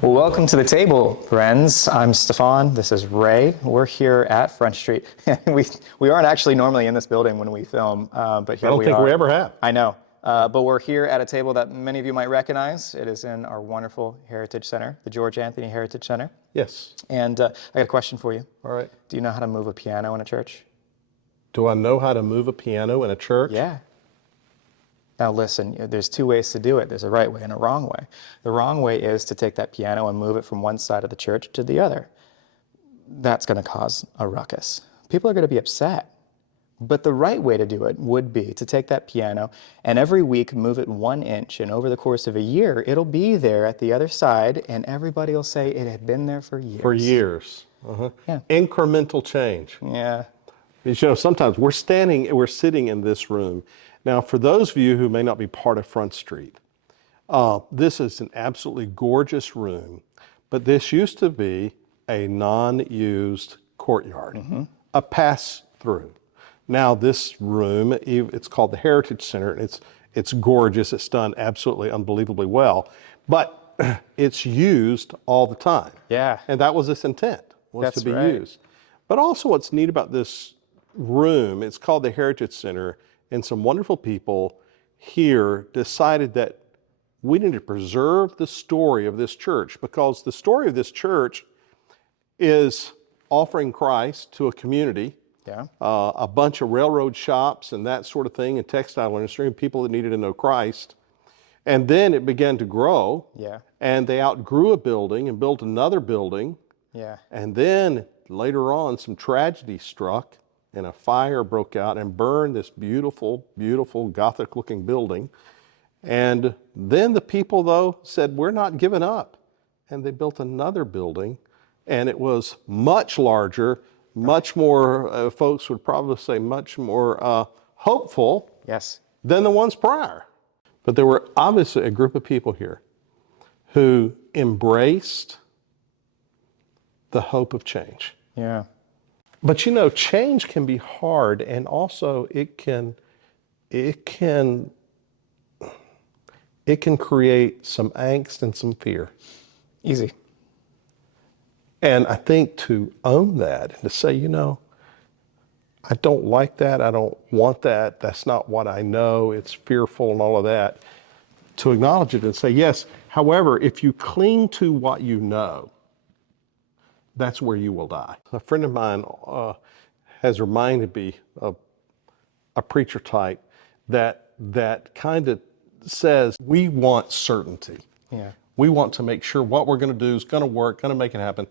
Welcome to the table, friends. I'm Stefan. This is Ray. We're here at Front Street. we aren't actually normally in this building when we film, but here we are. I don't think we ever have. I know. But we're here at a table that many of you might recognize. It is in our wonderful Heritage Center, the George Anthony Heritage Center. Yes. And I got a question for you. All right. Do you know how to move a piano in a church? Do I know how to move a piano in a church? Yeah. Now listen, there's two ways to do it. There's a right way and a wrong way. The wrong way is to take that piano and move it from one side of the church to the other. That's going to cause a ruckus. People are going to be upset. But the right way to do it would be to take that piano and every week move it 1 inch, and over the course of a year, it'll be there at the other side, and everybody will say it had been there for years. For years. Uh-huh. Yeah. Incremental change. Yeah. You know, sometimes we're sitting in this room. Now, for those of you who may not be part of Front Street, this is an absolutely gorgeous room, but this used to be a non-used courtyard, a pass-through. Now this room, it's called the Heritage Center, and it's gorgeous. It's done absolutely unbelievably well, but it's used all the time. Yeah. And that was its intent, was That's to be right. used. But also what's neat about this room, it's called the Heritage Center, and some wonderful people here decided that we need to preserve the story of this church, because the story of this church is offering Christ to a community. Yeah. A bunch of railroad shops and that sort of thing, and textile industry, and people that needed to know Christ. And then it began to grow. Yeah. And they outgrew a building and built another building. Yeah. And then later on, some tragedy struck, and a fire broke out and burned this beautiful, beautiful Gothic-looking building. And then the people, though, said, we're not giving up. And they built another building, and it was much larger, much more, folks would probably say much more hopeful Yes. than the ones prior. But there were obviously a group of people here who embraced the hope of change. Yeah. But you know, change can be hard, and also it can create some angst and some fear. Easy. And I think to own that and to say, you know, I don't like that, I don't want that, that's not what I know, it's fearful and all of that, to acknowledge it and say, yes, however, if you cling to what you know, that's where you will die. A friend of mine has reminded me of a preacher type that kind of says, we want certainty. Yeah. We want to make sure what we're going to do is going to work, going to make it happen.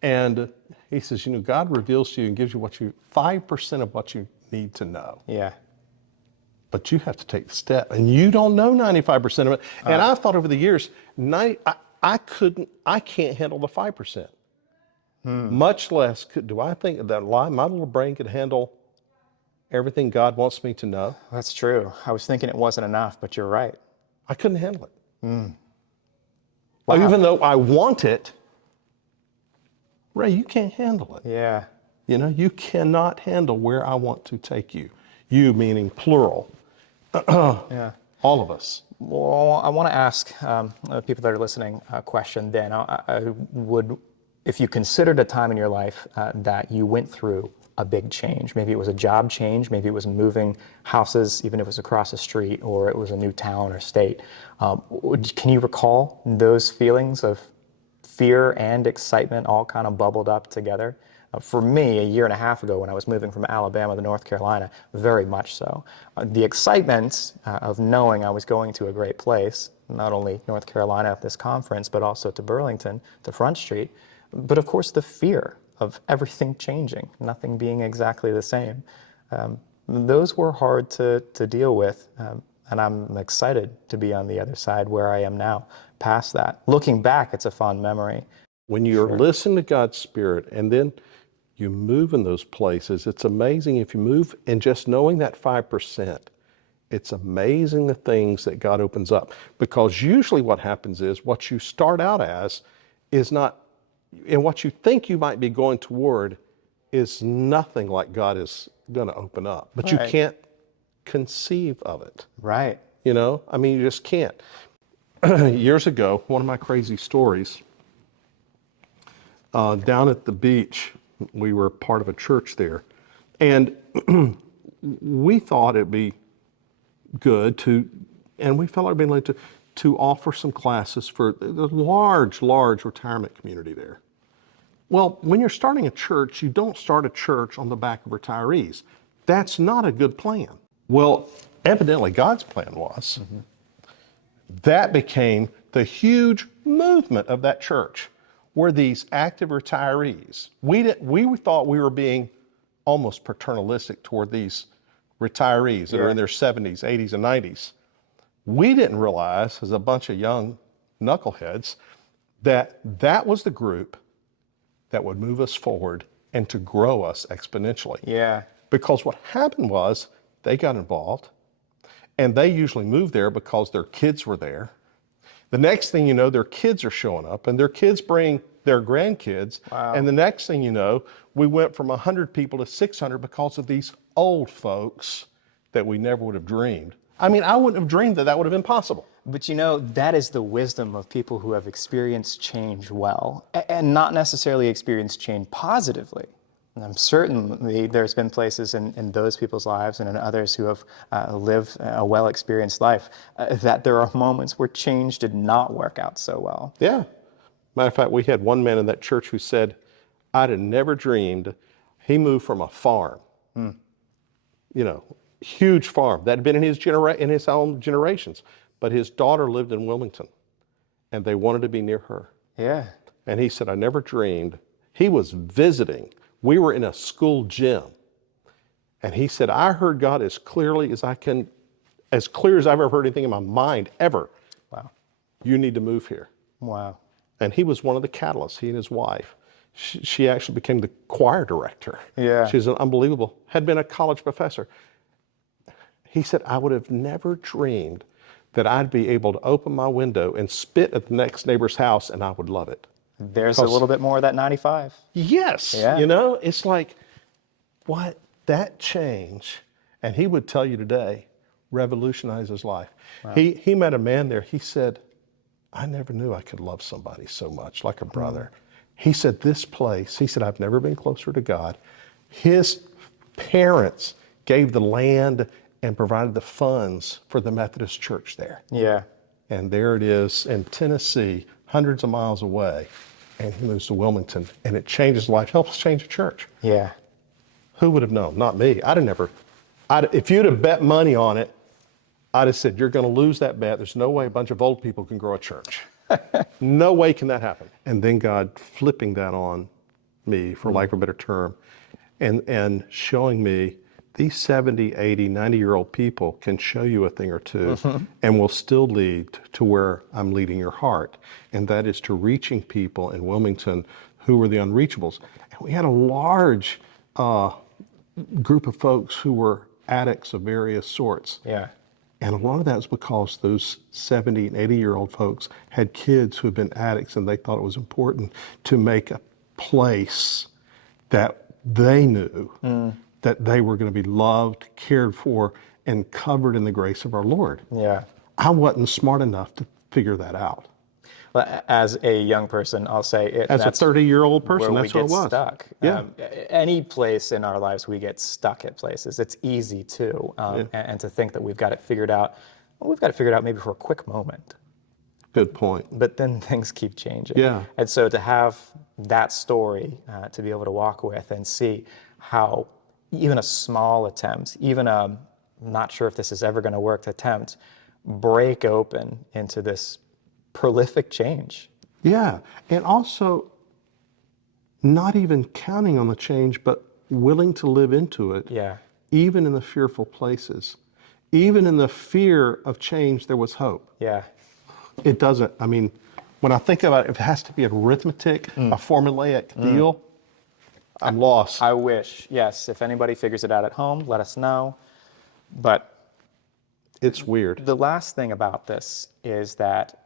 And he says, you know, God reveals to you and gives you 5% of what you need to know. Yeah. But you have to take the step, and you don't know 95% of it. And I've thought over the years, I can't handle the 5%. Much less do I think that my little brain could handle everything God wants me to know. That's true. I was thinking it wasn't enough, but you're right. I couldn't handle it. Wow. Even though I want it, Ray, you can't handle it. Yeah. You know, you cannot handle where I want to take you. You meaning plural. Yeah. All of us. Well, I want to ask people that are listening a question then. I would, if you considered a time in your life that you went through a big change, maybe it was a job change, maybe it was moving houses, even if it was across the street, or it was a new town or state, can you recall those feelings of fear and excitement all kind of bubbled up together? For me, a year and a half ago when I was moving from Alabama to North Carolina, very much so. The excitement of knowing I was going to a great place, not only North Carolina at this conference, but also to Burlington, to Front Street, but of course the fear of everything changing, nothing being exactly the same. Those were hard to deal with, and I'm excited to be on the other side where I am now, past that. Looking back, it's a fond memory. When you're listening to God's Spirit and then you move in those places, it's amazing if you move and just knowing that 5%, it's amazing the things that God opens up. Because usually what happens is what you start out as is not, and what you think you might be going toward is nothing like God is going to open up. But you can't conceive of it. Right. You know, I mean, you just can't. Years ago, one of my crazy stories, down at the beach, we were part of a church there, and we thought it'd be good to, and we felt like being able to offer some classes for the large retirement community there. Well, when you're starting a church, you don't start a church on the back of retirees. That's not a good plan. Well, evidently God's plan was. That became the huge movement of that church, were these active retirees. We thought we were being almost paternalistic toward these retirees that are in their 70s, 80s, and 90s. We didn't realize, as a bunch of young knuckleheads, that that was the group that would move us forward and to grow us exponentially. Yeah. Because what happened was they got involved, and they usually moved there because their kids were there. The next thing you know, their kids are showing up, and their kids bring their grandkids. Wow. And the next thing you know, we went from 100 people to 600 because of these old folks that we never would have dreamed. I mean, I wouldn't have dreamed that that would have been possible. But you know, that is the wisdom of people who have experienced change well, and not necessarily experienced change positively. And I'm certainly there's been places in those people's lives and in others who have lived a well-experienced life that there are moments where change did not work out so well. Yeah. Matter of fact, we had one man in that church who said, I'd have never dreamed. He moved from a farm, you know, huge farm that had been in his own generations. But his daughter lived in Wilmington, and they wanted to be near her. Yeah. And he said, I never dreamed. He was visiting. We were in a school gym. And he said, I heard God as clearly as as clear as I've ever heard anything in my mind, ever. Wow. You need to move here. Wow. And he was one of the catalysts, he and his wife. She actually became the choir director. Yeah. She's an unbelievable, had been a college professor. He said, I would have never dreamed that I'd be able to open my window and spit at the next neighbor's house and I would love it. There's a little bit more of that 95. Yes. Yeah. You know, it's like, what? That change, and he would tell you today, revolutionized his life. Wow. He met a man there. He said, I never knew I could love somebody so much, like a brother. He said, this place, he said, I've never been closer to God. His parents gave the land and provided the funds for the Methodist church there. Yeah. And there it is in Tennessee, hundreds of miles away. And he moves to Wilmington, and it changes his life, helps change a church. Yeah. Who would have known? Not me. If you'd have bet money on it, I'd have said, you're going to lose that bet. There's no way a bunch of old people can grow a church. No way can that happen. And then God flipping that on me, for lack of a better term, and showing me these 70, 80, 90-year-old people can show you a thing or two and will still lead to where I'm leading your heart. And that is to reaching people in Wilmington who were the unreachables. And we had a large group of folks who were addicts of various sorts. Yeah. And a lot of that was because those 70 and 80-year-old folks had kids who had been addicts, and they thought it was important to make a place that they knew that they were going to be loved, cared for, and covered in the grace of our Lord. Yeah. I wasn't smart enough to figure that out. Well, as a young person, I'll say as a 30-year-old person, where that's we what it get was. Stuck. Yeah. Any place in our lives, we get stuck at places. It's easy too, and to think that we've got it figured out. Well, we've got it figured out maybe for a quick moment. Good point. But then things keep changing. Yeah. And so to have that story to be able to walk with and see how even a small attempt, even a not sure if this is ever going to work attempt, break open into this prolific change. Yeah. And also not even counting on the change, but willing to live into it. Yeah. Even in the fearful places. Even in the fear of change, there was hope. Yeah. It doesn't, I mean, when I think about it, if it has to be arithmetic, a formulaic deal, I'm lost. I wish, yes. If anybody figures it out at home, let us know. But It's weird. the last thing about this is that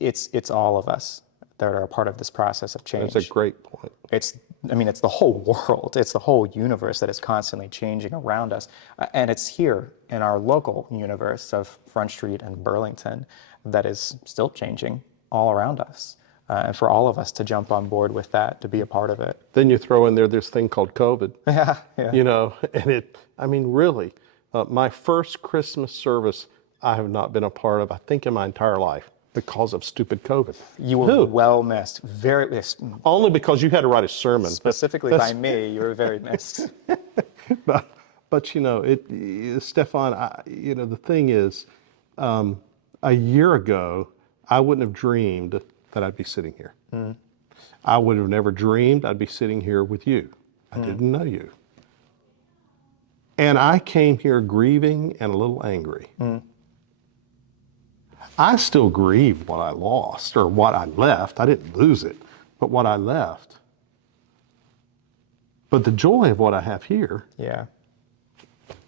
it's all of us that are a part of this process of change. That's a great point. It's the whole world. It's the whole universe that is constantly changing around us. And it's here in our local universe of Front Street and Burlington that is still changing all around us. And for all of us to jump on board with that, to be a part of it. Then you throw in there this thing called COVID. Yeah, yeah. You know, and really, my first Christmas service I have not been a part of, I think, in my entire life because of stupid COVID. You were well missed. Very Only because you had to write a sermon. specifically by me, you were very missed. But you know, Stefan, the thing is, a year ago, I wouldn't have dreamed that I'd be sitting here. I would have never dreamed I'd be sitting here with you. I didn't know you. And I came here grieving and a little angry. I still grieve what I lost or what I left. I didn't lose it, but what I left. But the joy of what I have here, Yeah.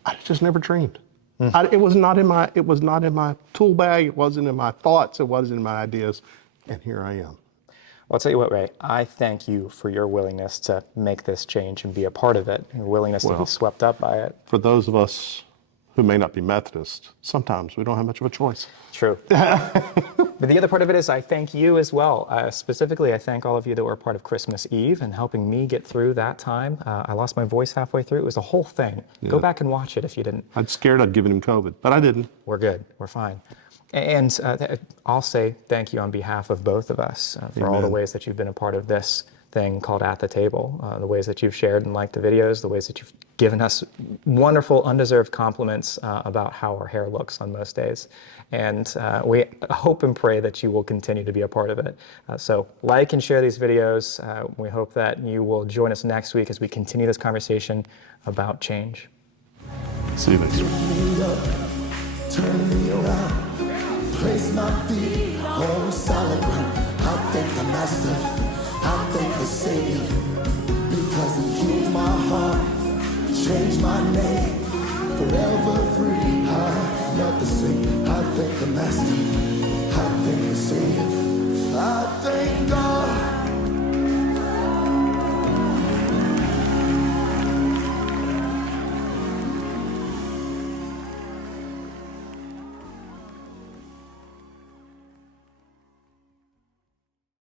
I just never dreamed. It was not in my tool bag. It wasn't in my thoughts. It wasn't in my ideas. And here I am. Well, I'll tell you what, Ray, I thank you for your willingness to make this change and be a part of it, your willingness to be swept up by it. For those of us who may not be Methodist, sometimes we don't have much of a choice. True. But the other part of it is I thank you as well. Specifically, I thank all of you that were a part of Christmas Eve and helping me get through that time. I lost my voice halfway through. It was a whole thing. Go back and watch it if you didn't. I'd scared I'd given him COVID, but I didn't. We're good. We're fine. And I'll say thank you on behalf of both of us for all the ways that you've been a part of this thing called At the Table, the ways that you've shared and liked the videos, the ways that you've given us wonderful, undeserved compliments about how our hair looks on most days. And we hope and pray that you will continue to be a part of it. So like and share these videos. We hope that you will join us next week as we continue this conversation about change. See you next week. Turn me around, place my feet on solid ground. I thank the Master, I thank the Savior, because He healed my heart, changed my name, forever free. I'm not the same. I thank the Master, I thank the Savior.